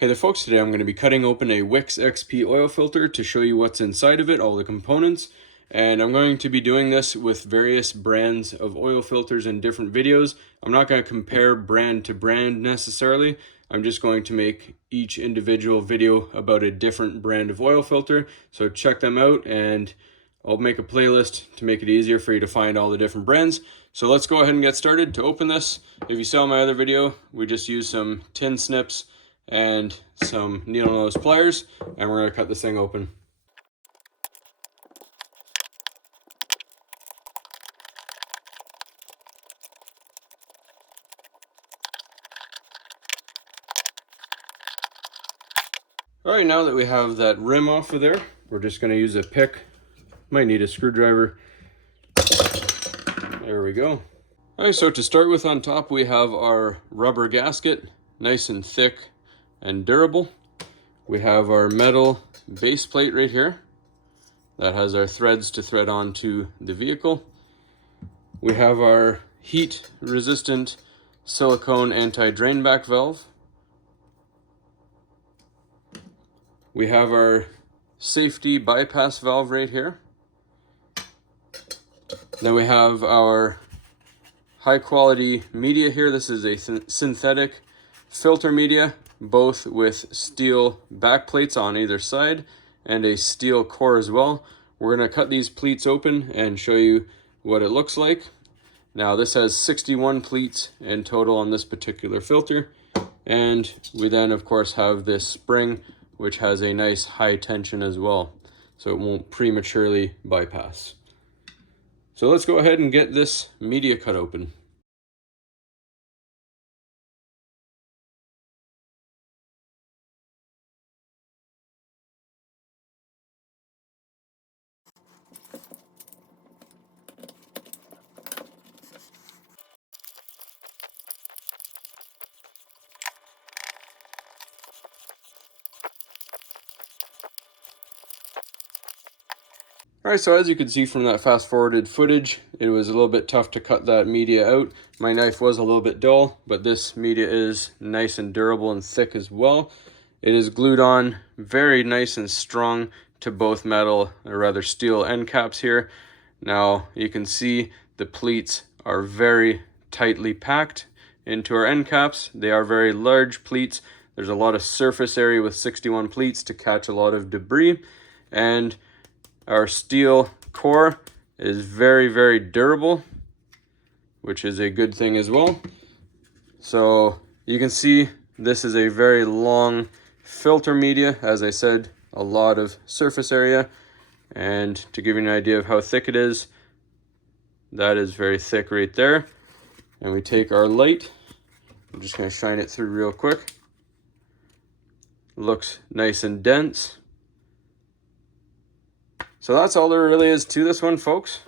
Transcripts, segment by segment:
Hey there folks, today I'm going to be cutting open a WIX XP oil filter to show you what's inside of it, all the components, and I'm going to be doing this with various brands of oil filters in different videos. I'm not going to compare brand to brand necessarily, I'm just going to make each individual video about a different brand of oil filter, so check them out and I'll make a playlist to make it easier for you to find all the different brands. So let's go ahead and get started. To open this, if you saw my other video, we just used some tin snips and some needle nose pliers, and we're going to cut this thing open. Alright, now that we have that rim off of there, we're just going to use a pick. Might need a screwdriver. There we go. Alright, so to start with, on top we have our rubber gasket, nice and thick and durable. We have our metal base plate right here that has our threads to thread onto the vehicle. We have our heat resistant silicone anti-drain back valve. We have our safety bypass valve right here. Then we have our high quality media here. This is a synthetic filter media, both with steel back plates on either side and a steel core as well. We're going to cut these pleats open and show you what it looks like. Now this has 61 pleats in total on this particular filter, and we then of course have this spring which has a nice high tension as well, so it won't prematurely bypass. So let's go ahead and get this media cut open. Alright, so as you can see from that fast forwarded footage, it was a little bit tough to cut that media out. My knife was a little bit dull, but this media is nice and durable and thick as well. It is glued on very nice and strong to both metal, or rather steel end caps here. Now you can see the pleats are very tightly packed into our end caps. They are very large pleats. There's a lot of surface area with 61 pleats to catch a lot of debris, and our steel core is very durable, which is a good thing as well. So you can see this is a very long filter media. As I said, a lot of surface area, and to give you an idea of how thick it is, that is very thick right there. And we take our light, I'm just going to shine it through real quick. Looks nice and dense. So that's all there really is to this one, folks.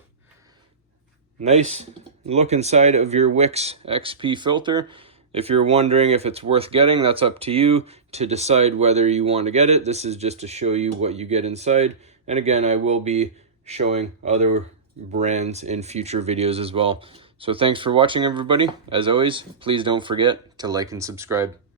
Nice look inside of your WIX XP filter. If you're wondering if it's worth getting, that's up to you to decide whether you want to get it. This is just to show you what you get inside. And again, I will be showing other brands in future videos as well. So thanks for watching, everybody. As always, please don't forget to like and subscribe.